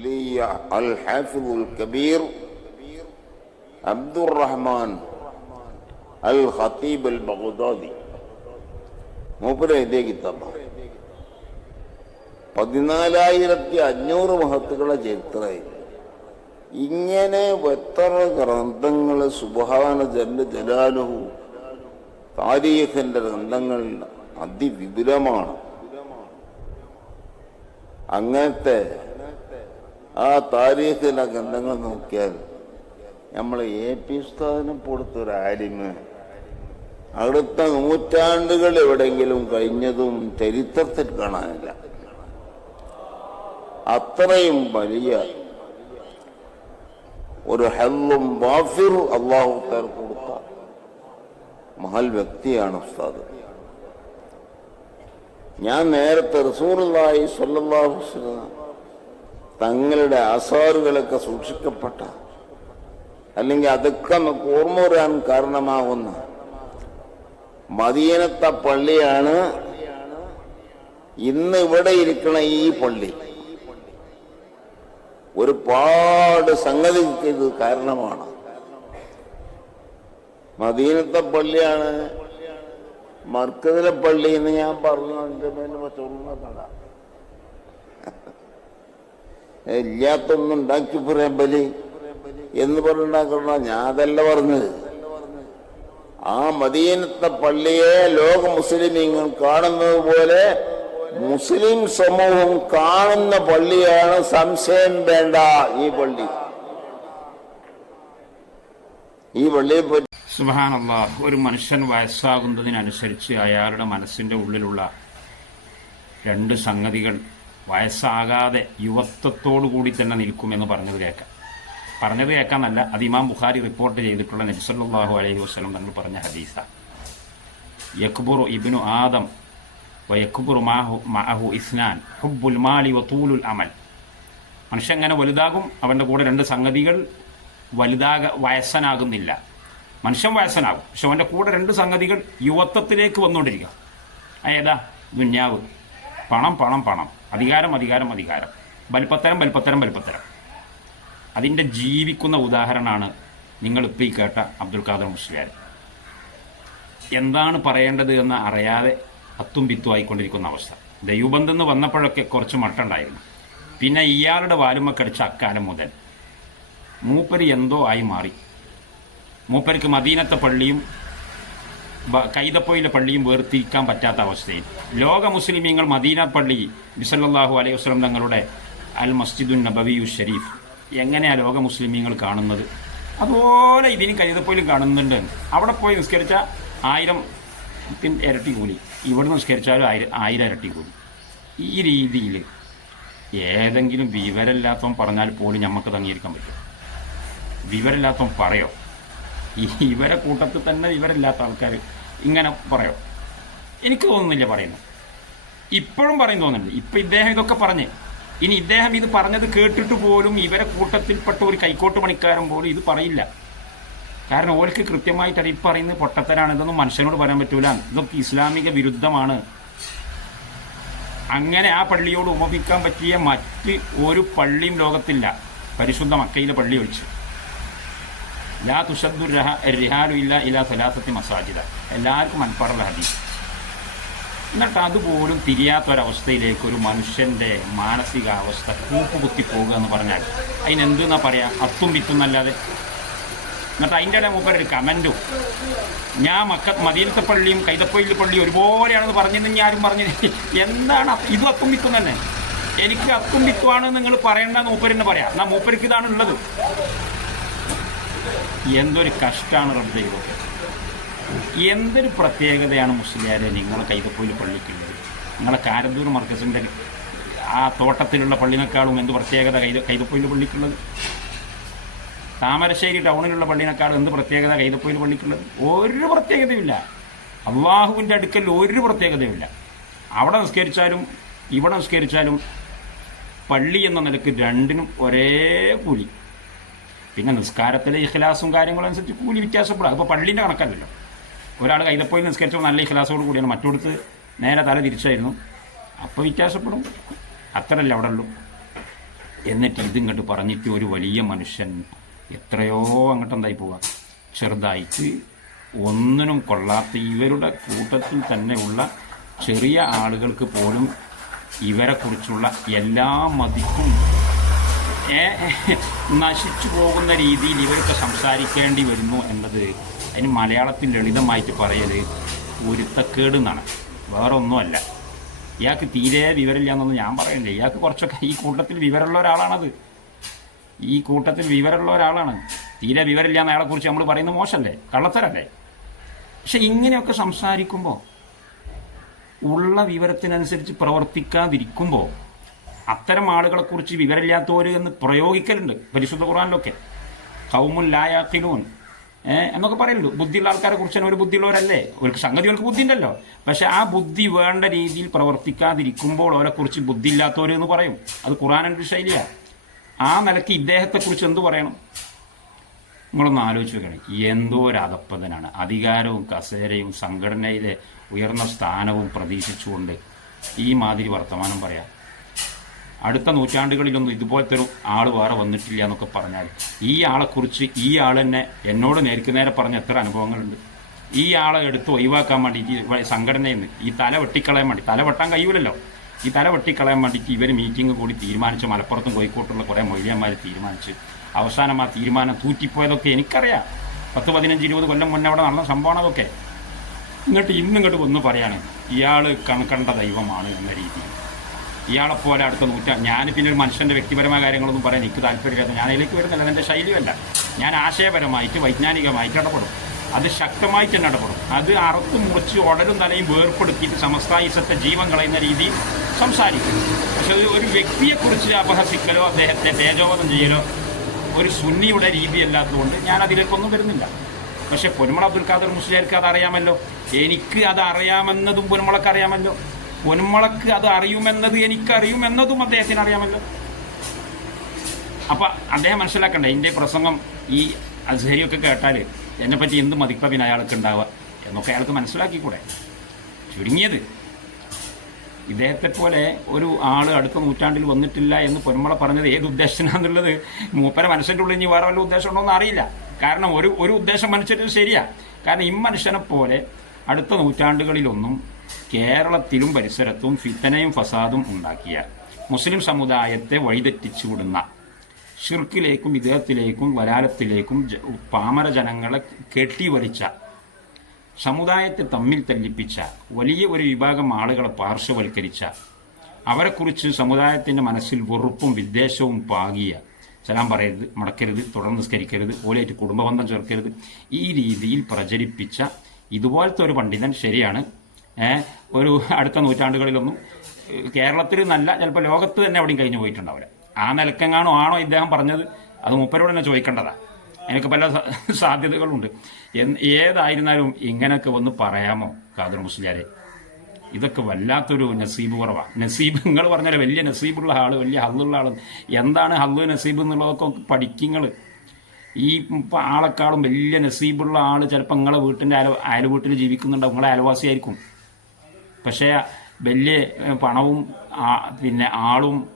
لي الحافظ الكبير عبد الرحمن الخطيب البغدادي മൂപ്പര് എഴുതിയ കിതാബ പതിനാലായിരത്തി അഞ്ഞൂറ് മഹത്തുക്കളെ ചരിത്രമായി ഇങ്ങനെ എത്ര ഗ്രന്ഥങ്ങൾ സുബാന ജല്ല ജലാലുഹു താരീഖിന്റെ ഗ്രന്ഥങ്ങൾ അതിവിപുലമാണ് അങ്ങനത്തെ ആ താരീഖിലെ ഗ്രന്ഥങ്ങൾ നോക്കിയാൽ നമ്മൾ എ പി ഉസ്താദിനെ കൊടുത്തൊരു ആലിമ് അടുത്ത നൂറ്റാണ്ടുകൾ എവിടെങ്കിലും കഴിഞ്ഞതും ചരിത്രത്തിൽ കാണാനില്ല. അത്രയും വലിയ ഒരു ഹെല്ലും വാഫിർ അള്ളാഹു കൊടുത്ത മഹൽ വ്യക്തിയാണ് ഉസ്താദ്. ഞാൻ നേരത്തെ റസൂറുള്ളായി വസല്ലം തങ്ങളുടെ ആസാറുകളൊക്കെ സൂക്ഷിക്കപ്പെട്ട അല്ലെങ്കിൽ അതൊക്കെ നമുക്ക് ഓർമ്മ വരാൻ കാരണമാകുന്ന മദീനത്തെ പള്ളിയാണ് ഇന്ന് ഇവിടെ ഇരിക്കണ ഈ പള്ളി. ഒരുപാട് സംഗതിക്ക് ഇത് കാരണമാണ്. മദീനത്തെ പള്ളിയാണ് മർക്കതിലെ പള്ളി എന്ന് ഞാൻ പറഞ്ഞു. അതിന്റെ മേലെ വെച്ചോളാം ഇല്ലാത്തൊന്നും ഉണ്ടാക്കി പറയാൻ ബലി എന്ന് പറഞ്ഞുണ്ടാക്കണ ഞാൻ അതല്ല പറഞ്ഞത് ആ മദീനത്തെ പള്ളിയെ ലോക മുസ്ലിമീങ്ങൾ കാണുന്നത് പോലെ മുസ്ലിം സമൂഹം കാണുന്ന പള്ളിയാണ് സംശയം വേണ്ട ഈ പള്ളി. ഈ പള്ളിയെ പറ്റി സുബാനല്ല ഒരു മനുഷ്യൻ വയസ്സാകുന്നതിനനുസരിച്ച് അയാളുടെ മനസ്സിന്റെ ഉള്ളിലുള്ള രണ്ട് സംഗതികൾ വയസ്സാകാതെ യുവത്വത്തോടു കൂടി തന്നെ നിൽക്കുമെന്ന് പറഞ്ഞത് കേൾക്കാം. പറഞ്ഞത് കേൾക്കാന്നല്ല അത് ഇമാം ബുഖാരി റിപ്പോർട്ട് ചെയ്തിട്ടുള്ള നബ്സല്ലാഹു അലൈഹി വസ്ലം തങ്ങൾ പറഞ്ഞ ഹദീസ. യക്ബുറു ഇബിനു ആദം വയക്ബുറു മാഹു മാഹു ഇസ്നാൻ ഹുബ്ബുൽ മാലി വത്തൂലുൽ അമൽ. മനുഷ്യൻ അങ്ങനെ വലുതാകും? അവന്റെ കൂടെ രണ്ട് സംഗതികൾ വലുതാക വയസ്സനാകുന്നില്ല. മനുഷ്യൻ വയസ്സനാകും പക്ഷെ അവന്റെ കൂടെ രണ്ട് സംഗതികൾ യുവത്വത്തിലേക്ക് വന്നുകൊണ്ടിരിക്കുക. ഏതാ? ദുന്യാവ്. പണം പണം പണം. അധികാരം അധികാരം അധികാരം. വലിപ്പത്തരം വലിപ്പത്തരം വലിപ്പത്തരം അതിന്റെ ജീവിക്കുന്ന ഉദാഹരണമാണ് നിങ്ങൾ ഇപ്പോൾ ഈ കേട്ട അബ്ദുൽ ഖാദർ മുസ്ലിയാർ. എന്താണ് പറയേണ്ടത് എന്ന് അറിയാതെ അത്തും പിത്തും ആയിക്കൊണ്ടിരിക്കുന്ന അവസ്ഥ. ദൈവബന്ധം എന്ന് വന്നപ്പോഴൊക്കെ കുറച്ച് മട്ടുണ്ടായിരുന്നു പിന്നെ ഇയാളുടെ വാലുമക്കടിച്ച അക്കാലം മുതൽ മൂപ്പര് എന്തോ ആയി മാറി. മൂപ്പർക്ക് മദീനത്തെ പള്ളിയും കൈതപ്പൊയിലെ പള്ളിയും വേർതിരിക്കാൻ പറ്റാത്ത അവസ്ഥയിൽ. ലോക മുസ്ലിമീങ്ങൾ മദീന പള്ളി ബിസല്ലാഹു അലൈഹി വസ്ലം തങ്ങളുടെ അൽ മസ്ജിദുൻ നബവിയു ഷരീഫ് എങ്ങനെയാ ലോക മുസ്ലിമീങ്ങൾ കാണുന്നത്? അതുപോലെ ഇതിന് കൈതപ്പൊയിലും കാണുന്നുണ്ട്. അവിടെ പോയി നിസ്കരിച്ച ആയിരം ഇരട്ടി കൂലി. ഇവിടെ നിസ്കരിച്ചാലും ആയിരം ആയിരം ഇരട്ടി കൂലി. ഈ രീതിയിൽ ഏതെങ്കിലും വിവരമില്ലാത്തവൻ പറഞ്ഞാൽ പോലും നമുക്ക് അംഗീകരിക്കാൻ പറ്റും. വിവരമില്ലാത്തവൻ പറയോ? ഇവരെ കൂട്ടത്തിൽ തന്നെ ഇവരല്ലാത്ത ആൾക്കാർ ഇങ്ങനെ പറയോ. എനിക്ക് തോന്നുന്നില്ല പറയുന്നത് ഇപ്പോഴും പറയും തോന്നുന്നുണ്ട് ഇപ്പം ഇദ്ദേഹം ഇതൊക്കെ പറഞ്ഞ്. ഇനി ഇദ്ദേഹം ഇത് പറഞ്ഞത് കേട്ടിട്ട് പോലും ഇവരെ കൂട്ടത്തിൽപ്പെട്ട ഒരു കൈക്കോട്ട് പണിക്കാരൻ പോലും ഇത് പറയില്ല. കാരണം ഓർക്ക് കൃത്യമായിട്ട് അറിയിപ്പ് പറയുന്നത് പൊട്ടത്തരാണ് ഇതൊന്നും മനുഷ്യനോട് പറയാൻ പറ്റൂല. ഇതൊക്കെ ഇസ്ലാമിക വിരുദ്ധമാണ്. അങ്ങനെ ആ പള്ളിയോട് ഉപമിക്കാൻ പറ്റിയ മറ്റ് ഒരു പള്ളിയും ലോകത്തില്ല. പരിശുദ്ധ മക്കയിലെ പള്ളി ഒഴിച്ച്. ലാ തുഷദ്ദു റിഹാലു ഇല്ല ഇലാ സലാസത്തി മസാജിദ. എല്ലാവർക്കും മനപ്പാടുള്ള ഹദീസ്. എന്നിട്ട് അതുപോലും തിരിയാത്തൊരവസ്ഥയിലേക്ക് ഒരു മനുഷ്യന്റെ മാനസികാവസ്ഥ കൂപ്പുകുത്തി പോകുക എന്ന് പറഞ്ഞാൽ അതിനെന്തെന്നാ പറയാ? അത്തും വിത്തും എന്നല്ലാതെ എന്നിട്ട് അതിന്റെ ഇടയിൽ മൂപ്പർ ഒരു കമന്റും ഞാൻ മക്ക മദീനത്തെ പള്ളിയും കൈതപ്പൊയിലെ പള്ളിയും ഒരുപോലെയാണെന്ന് പറഞ്ഞെന്ന് ഞാനും പറഞ്ഞു എന്താണ് ഇതും അത്തും വിത്തും തന്നെ. എനിക്ക് അത്തും വിത്തുമാണ് നിങ്ങൾ പറയേണ്ട മൂപ്പരെന്ന് പറയാം. എന്നാൽ മൂപ്പർക്ക് ഇതാണ് ഉള്ളത് എന്തൊരു കഷ്ടമാണ് റബ്ബ് ഇതൊക്കെ എന്തൊരു പ്രത്യേകതയാണ് മുസ്ലിയാരെ നിങ്ങളെ കൈതപ്പോയിൽ പള്ളിക്കുള്ളത്. നിങ്ങളെ കാരന്തൂർ മർക്കസിന്റെ ആ തോട്ടത്തിലുള്ള പള്ളിനേക്കാളും എന്ത് പ്രത്യേകത കൈത കൈതപ്പോയിൽ പള്ളിക്കുള്ളത്? താമരശ്ശേരി ടൗണിലുള്ള പള്ളിനേക്കാളും എന്ത് പ്രത്യേകത കൈതപ്പോയിൽ പള്ളിക്കുള്ളത്? ഒരു പ്രത്യേകതയുമില്ല. അള്ളാഹുവിന്റെ അടുക്കൽ ഒരു പ്രത്യേകതയുമില്ല. അവിടെ നിസ്കരിച്ചാലും ഇവിടെ നിസ്കരിച്ചാലും പള്ളി എന്ന നിലയ്ക്ക് രണ്ടിനും ഒരേ കൂലി. പിന്നെ നിസ്കാരത്തിലെ ഇഖ്ലാസും കാര്യങ്ങളും അനുസരിച്ച് കൂലി വ്യത്യാസപ്പെടും. അതിപ്പോൾ പള്ളീന്റെ കണക്കല്ലല്ലോ. ഒരാൾ കൈതപ്പോയി നിസ്കരിച്ചപ്പോൾ നല്ല ഇഖ്ലാസോട് കൂടിയാണ് മറ്റൊടുത്ത് നേരെ തല തിരിച്ചായിരുന്നു. അപ്പോൾ വ്യത്യാസപ്പെടും. അത്രയല്ല അവിടെ ഉള്ളൂ. എന്നിട്ട് ഇതിങ്ങോട്ട് പറഞ്ഞിട്ട് ഒരു വലിയ മനുഷ്യൻ എത്രയോ അങ്ങോട്ട് എന്തായി പോവുക ചെറുതായിട്ട് ഒന്നിനും കൊള്ളാത്ത ഇവരുടെ കൂട്ടത്തിൽ തന്നെയുള്ള ചെറിയ ആളുകൾക്ക് പോലും ഇവരെക്കുറിച്ചുള്ള എല്ലാ മതിക്കും നശിച്ചു പോകുന്ന രീതിയിൽ ഇവരൊക്കെ സംസാരിക്കേണ്ടി വരുന്നു എന്നത് അതിന് മലയാളത്തിൽ ലളിതമായിട്ട് പറയൽ ഒരുത്തക്കേട് എന്നാണ്. വേറെ ഒന്നുമല്ല ഇയാൾക്ക് തീരെ വിവരമില്ല എന്നൊന്നും ഞാൻ പറയണ്ടേ ഇയാൾക്ക് കുറച്ചൊക്കെ ഈ കൂട്ടത്തിൽ വിവരമുള്ള ഒരാളാണത്. ഈ കൂട്ടത്തിൽ വിവരമുള്ള ഒരാളാണ്. തീരെ വിവരമില്ല എന്ന നമ്മൾ പറയുന്നത് മോശമല്ലേ? കള്ളത്തരല്ലേ? പക്ഷെ ഇങ്ങനെയൊക്കെ സംസാരിക്കുമ്പോൾ ഉള്ള വിവരത്തിനനുസരിച്ച് പ്രവർത്തിക്കാതിരിക്കുമ്പോൾ അത്തരം ആളുകളെ കുറിച്ച് വിവരമില്ലാത്തവർ എന്ന് പ്രയോഗിക്കലുണ്ട് പരിശുദ്ധ ഖുറാനിലൊക്കെ കൗമുൻ ലായാഖിലൂൻ എന്നൊക്കെ പറയുള്ളൂ ബുദ്ധിയുള്ള ആൾക്കാരെ കുറിച്ച് തന്നെ ഒരു ബുദ്ധിയുള്ളവരല്ലേ? ഒരു സംഗതികൾക്ക് ബുദ്ധി ഉണ്ടല്ലോ പക്ഷെ ആ ബുദ്ധി വേണ്ട രീതിയിൽ പ്രവർത്തിക്കാതിരിക്കുമ്പോൾ അവരെ കുറിച്ച് ബുദ്ധിയില്ലാത്തവർ എന്ന് പറയും. അത് ഖുറാനൊരു ശൈലിയാണ് ആ നിലയ്ക്ക് ഇദ്ദേഹത്തെക്കുറിച്ച് എന്ത് പറയണം? നിങ്ങളൊന്ന് ആലോചിച്ച് നോക്കണം എന്തോ ഒരു അധപ്പതനാണ്. അധികാരവും കസേരയും സംഘടനയിലെ ഉയർന്ന സ്ഥാനവും പ്രതീക്ഷിച്ചുകൊണ്ട് ഈ മാതിരി വർത്തമാനം പറയാം. അടുത്ത നൂറ്റാണ്ടുകളിലൊന്നും ഇതുപോലത്തെ ഒരു ആൾ വേറെ വന്നിട്ടില്ല എന്നൊക്കെ പറഞ്ഞാൽ ഈ ആളെക്കുറിച്ച് ഈ ആൾ തന്നെ എന്നോട് നേർക്ക് നേരെ പറഞ്ഞ എത്ര അനുഭവങ്ങളുണ്ട്. ഈ ആളെ എടുത്ത് ഒഴിവാക്കാൻ വേണ്ടിയിട്ട് സംഘടനയിൽ നിന്ന് ഈ തല വെട്ടിക്കളയാൻ വേണ്ടി തല വെട്ടാൻ കഴിയൂലല്ലോ. ഈ തല വെട്ടിക്കളയാൻ വേണ്ടിയിട്ട് ഇവർ മീറ്റിംഗ് കൂടി തീരുമാനിച്ച് മലപ്പുറത്തും കോഴിക്കോട്ടുള്ള കുറേ മൊയ്ലിയന്മാർ തീരുമാനിച്ച് അവസാനം ആ തീരുമാനം തൂറ്റിപ്പോയതൊക്കെ എനിക്കറിയാം. പത്ത് പതിനഞ്ച് ഇരുപത് കൊല്ലം മുന്നേ അവിടെ നടന്ന സംഭവമാണ് അതൊക്കെ. എന്നിട്ട് ഇന്നിങ്ങോട്ട് ഒന്ന് പറയാണ് ഇയാൾ കണക്കണ്ട ദൈവമാണ് എന്ന രീതിയിൽ. ഇയാളെപ്പോലെ അടുത്ത നൂറ്റാ ഞാൻ പിന്നെ ഒരു മനുഷ്യന്റെ വ്യക്തിപരമായ കാര്യങ്ങളൊന്നും പറയാൻ എനിക്ക് താല്പര്യമില്ലാത്ത ഞാൻ അതിലേക്ക് വരുന്നില്ല. അതെന്റെ ശൈലിയല്ല ഞാൻ ആശയപരമായിട്ട് വൈജ്ഞാനികമായിട്ട് ഇടപെടും. അത് ശക്തമായിട്ട് തന്നെ ഇടപെടും. അത് അറുത്ത് മുറിച്ച് ഉടലും തലയും വേർപ്പെടുത്തിയിട്ട് സമസ്തായിസത്തെ ജീവൻ കളയുന്ന രീതി സംസാരിക്കും. പക്ഷെ അത് ഒരു വ്യക്തിയെക്കുറിച്ച് അപഹസിക്കലോ അദ്ദേഹത്തെ തേജോവധം ചെയ്യലോ ഒരു സുന്നിയുടെ രീതിയല്ലാത്തതുകൊണ്ട് ഞാൻ അതിലേക്കൊന്നും വരുന്നില്ല. പക്ഷേ പൊന്മള അബ്ദുൽ ഖാദർ മുസ്ലിയാർക്ക് അത് അറിയാമല്ലോ എനിക്ക് അത് അറിയാമെന്നതും പൊന്മളക്ക് അറിയാമല്ലോ. പൊന്മളക്ക് അത് അറിയുമെന്നത് എനിക്കറിയുമെന്നതും അദ്ദേഹത്തിന് അറിയാമല്ലോ അപ്പൊ അദ്ദേഹം മനസ്സിലാക്കണ്ടേ എന്റെ പ്രസംഗം ഈ അസഹരിയൊക്കെ കേട്ടാൽ എന്നെ പറ്റി എന്ത് മതിപ്പ പിന്നെ അയാൾക്ക് ഉണ്ടാവുക എന്നൊക്കെ അയാൾക്ക് മനസ്സിലാക്കിക്കൂടെ? ചുരുങ്ങിയത്. ഇദ്ദേഹത്തെ പോലെ ഒരു ആൾ അടുത്ത നൂറ്റാണ്ടിൽ വന്നിട്ടില്ല എന്ന് പൊന്മള പറഞ്ഞത് ഏത് ഉദ്ദേശത്തിനാന്നുള്ളത് മൂപ്പര മനുഷ്യന്റെ ഉള്ളിൽ ഇനി വേറെ വല്ല ഉദ്ദേശം ഉണ്ടോന്ന് അറിയില്ല. കാരണം ഒരു ഒരു ഉദ്ദേശം മനുഷ്യർക്ക് ശരിയാ. കാരണം ഇമ്മനുഷ്യനെ പോലെ അടുത്ത നൂറ്റാണ്ടുകളിലൊന്നും കേരളത്തിലും പരിസരത്തും ഫിത്തനയും ഫസാദും ഉണ്ടാക്കിയ മുസ്ലിം സമുദായത്തെ വഴിതെറ്റിച്ചുവിടുന്ന ഷിർക്കിലേക്കും വിദേഹത്തിലേക്കും വലാലത്തിലേക്കും ജ- പാമര ജനങ്ങളെ കെട്ടിവലിച്ച സമുദായത്തെ തമ്മിൽ തല്ലിപ്പിച്ച വലിയ ഒരു വിഭാഗം ആളുകളെ പാർശ്വവൽക്കരിച്ച അവരെക്കുറിച്ച് സമുദായത്തിന്റെ മനസ്സിൽ വെറുപ്പും വിദ്വേഷവും പാകിയ സലാം പറയരുത് മടക്കരുത് തുടർന്ന് നിസ്കരിക്കരുത് ഓലായിട്ട് കുടുംബബന്ധം ചേർക്കരുത് ഈ രീതിയിൽ പ്രചരിപ്പിച്ച ഇതുപോലത്തെ ഒരു പണ്ഡിതൻ ശരിയാണ് ഒരു അടുത്ത നൂറ്റാണ്ടുകളിലൊന്നും കേരളത്തിൽ നല്ല ചിലപ്പോൾ ലോകത്ത് തന്നെ എവിടെയും കഴിഞ്ഞു പോയിട്ടുണ്ടാവില്ല. ആ നിലക്കെങ്ങാണോ ആണോ ഇദ്ദേഹം പറഞ്ഞത് അത് മൂപ്പരോട് തന്നെ ചോദിക്കേണ്ടതാണ് എനിക്ക് പല സാധ്യതകളുണ്ട്. ഏതായിരുന്നാലും ഇങ്ങനെയൊക്കെ വന്ന് പറയാമോ ഖാദർ മുസ്ലിയാരെ? ഇതൊക്കെ വല്ലാത്തൊരു നസീബ് കുറവാണ് നസീബ് നിങ്ങൾ പറഞ്ഞാൽ വലിയ നസീബുള്ള ആൾ വലിയ ഹല്ലുള്ള ആൾ എന്താണ് ഹല്ല് നസീബ് എന്നുള്ളതൊക്കെ പഠിക്കുങ്ങൾ ഈ ആളെക്കാളും വലിയ നസീബുള്ള ആൾ ചിലപ്പോൾ നിങ്ങളെ വീട്ടിന്റെ അയൽ അയൽ വീട്ടിൽ ജീവിക്കുന്നുണ്ടാവും. നിങ്ങളെ അയൽവാസിയായിരിക്കും. പക്ഷേ വലിയ പണവും പിന്നെ ആളും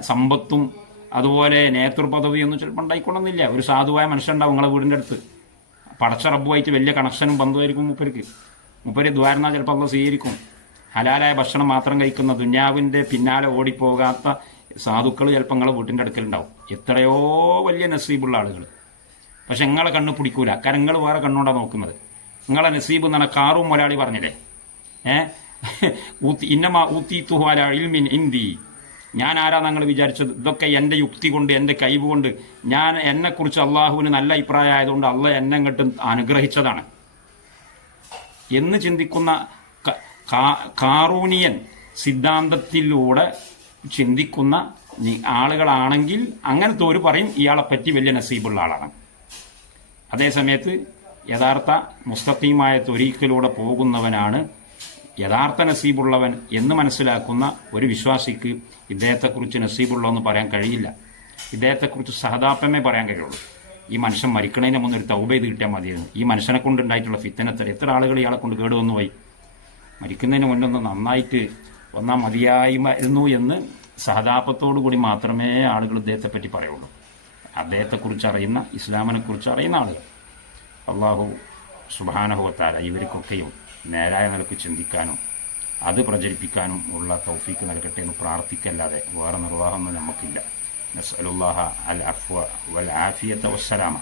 സമ്പത്തും അതുപോലെ നേതൃപദവിയൊന്നും ചിലപ്പോൾ ഉണ്ടായിക്കൊള്ളുന്നില്ല. ഒരു സാധുവായ മനുഷ്യനുണ്ടാവും നിങ്ങളെ വീടിന്റെ അടുത്ത്. പടച്ച റബ്ബുമായിട്ട് വലിയ കണക്ഷനും ബന്ധമായിരിക്കും മൂപ്പർക്ക്. മുപ്പര് ദ്വാരണ ചിലപ്പോൾ അത് സ്വീകരിക്കും. ഹലാലായ ഭക്ഷണം മാത്രം കഴിക്കുന്ന ദുന്യാവിന്റെ പിന്നാലെ ഓടിപ്പോകാത്ത സാധുക്കൾ ചിലപ്പോൾ നിങ്ങളെ വീട്ടിന്റെ അടുക്കലുണ്ടാവും. എത്രയോ വലിയ നസീബുള്ള ആളുകൾ. പക്ഷെ നിങ്ങളെ കണ്ണ് പിടിക്കൂല. കാരണം നിങ്ങൾ വേറെ കണ്ണുകൊണ്ടാണ് നോക്കുന്നത്. നിങ്ങളെ നസീബ് എന്നാണ് കാറും മൊലാളി പറഞ്ഞില്ലേ? ഏഹ്? ഇന്നമാ ഊത്തി തുഹാല ഇൽമിൻ ഇന്ദി ഞാൻ ആരാ നിങ്ങൾ വിചാരിച്ചത്? ഇതൊക്കെ എന്റെ യുക്തി കൊണ്ട് എന്റെ കഴിവ് കൊണ്ട്. ഞാൻ എന്നെക്കുറിച്ച് അള്ളാഹുവിന് നല്ല അഭിപ്രായം ആയതുകൊണ്ട് അള്ളാഹ് എന്നെ അങ്ങോട്ടും അനുഗ്രഹിച്ചതാണ്. എന്ന് ചിന്തിക്കുന്ന കാറൂണിയൻ സിദ്ധാന്തത്തിലൂടെ ചിന്തിക്കുന്ന ആളുകളാണെങ്കിൽ അങ്ങനത്തെ ഒരു പറയും ഇയാളെ പറ്റി വലിയ നസീബുള്ള ആളാണ്. അതേസമയത്ത് യഥാർത്ഥ മുസ്തഖീമായ തൊരീക്കിലൂടെ പോകുന്നവനാണ് യഥാർത്ഥ നസീബുള്ളവൻ എന്ന് മനസ്സിലാക്കുന്ന ഒരു വിശ്വാസിക്ക് ഇദ്ദേഹത്തെക്കുറിച്ച് നസീബുള്ളതെന്ന് പറയാൻ കഴിയില്ല. ഇദ്ദേഹത്തെക്കുറിച്ച് സഹതാപമേ പറയാൻ കഴിയുള്ളൂ. ഈ മനുഷ്യൻ മരിക്കണതിന് മുന്നേ ഒരു തൗബ ചെയ്ത് കിട്ടിയാൽ മതിയായിരുന്നു. ഈ മനുഷ്യനെ കൊണ്ടുണ്ടായിട്ടുള്ള ഫിത്തനത്തിൽ എത്ര ആളുകൾ ഇയാളെ കൊണ്ട് കേടുവന്നു പോയി? മരിക്കുന്നതിന് മുന്നൊന്ന് നന്നായിട്ട് വന്നാൽ മതിയായിരുന്നു എന്ന് സഹതാപത്തോടു കൂടി മാത്രമേ ആളുകൾ ഇദ്ദേഹത്തെ പറ്റി പറയുള്ളൂ. അദ്ദേഹത്തെക്കുറിച്ച് അറിയുന്ന ഇസ്ലാമിനെ കുറിച്ച് അറിയുന്ന ആളുകൾ. അള്ളാഹു സുബാനഹുവത്താല ഇവർക്കൊക്കെയും നേരായ നിലയ്ക്ക് ചിന്തിക്കാനും അത് പ്രചരിപ്പിക്കാനും ഉള്ള തൗഫീക്ക് നൽകട്ടെ എന്ന് പ്രാർത്ഥിക്കല്ലാതെ വേറെ നിർവാഹമൊന്നും നമുക്കില്ല. നസ്അലുല്ലാഹ അൽ അഫ്വ വൽ ആഫിയത്ത് വസ്സലാമ.